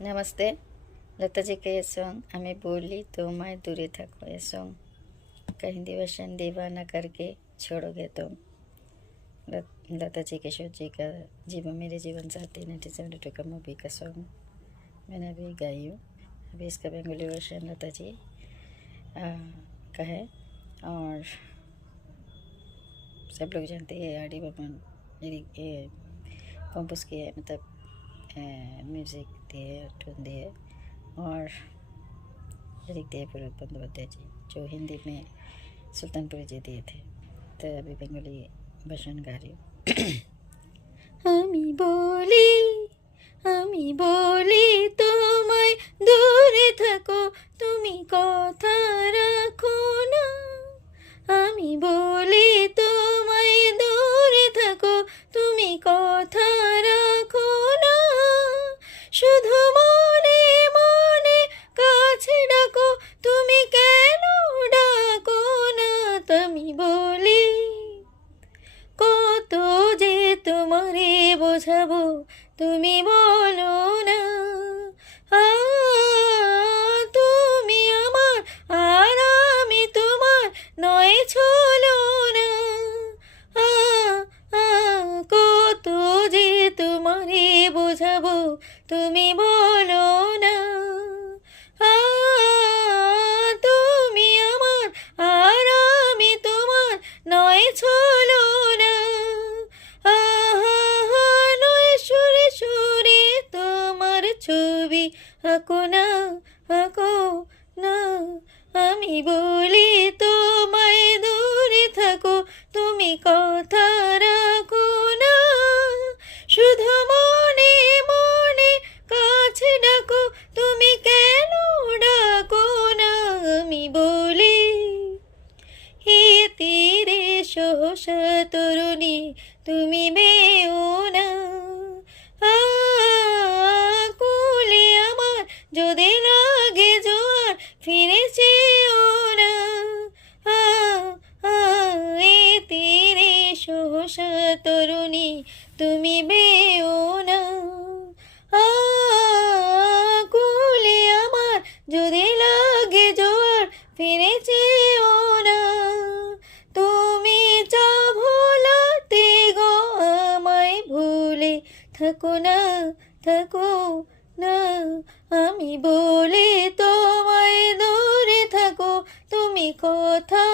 नमस्ते। लता जी का ये सॉन्ग हमें बोली তোমায় दूरे থাকো ये सॉन्ग का हिंदी वर्जन दीवाना करके छोड़ोगे तुम। लता जी किशोर जी का जीवन मेरे जीवन साथी 1972 का मूवी का सॉन्ग मैंने अभी गाई हूँ। अभी इसका बंगाली वर्जन लता जी का है और सब लोग जानते हैं आर डी बर्मन कंपोज किया है, मतलब म्यूज़िक दिए, टून दिए और लिरिक दिए पूरब बंदोपाध्याय जी, जो हिंदी में सुल्तानपुरी जी दिए थे। तो अभी बंगाली वर्जन गा रही हूँ। আমি বলি তোমায় দূরে থাকো, তুমি কথা রাখো না। আমি বলি তোমায় দূরে থাকো, তুমি কথা রাখো না। শুধু মনে মনে কাছে ডাকো, তুমি কেন ডাকো না। তুমি বলি কত যে তোমারে বোঝাবো, তুমি বলো না। তুমি আমার আর আমি তোমার নয় ছলো না। কত যে তোমারে বোঝাবো, তুমি বলো না। তুমি আমার আর আমি তোমার নয় ছলো না। নয় সুরে সুরে তোমার ছবি আঁকো না, আঁকো না। আমি বলি তোমায় দূরে থাকো, তুমি কথা রাখো না। শুধু মনে মনে কাছে ডাকো, তুমি কেন ডাকো না। আমি বলি হে তীরে সহসা তরুণী, তুমি বেও না। কুলে আমার যদি লাগে জোয়ার, ফিরে চেও না। এ তীরে সহসা তরুণী, তুমি বেও না। কুলে আমার যদি লাগে জোয়ার, ফিরে চেও না। তুমি যা ভোলাতে গো আমায় ভুলে থাকো না, থাকো না। আমি বলি তোমায় দূরে থাকো, তুমি কথা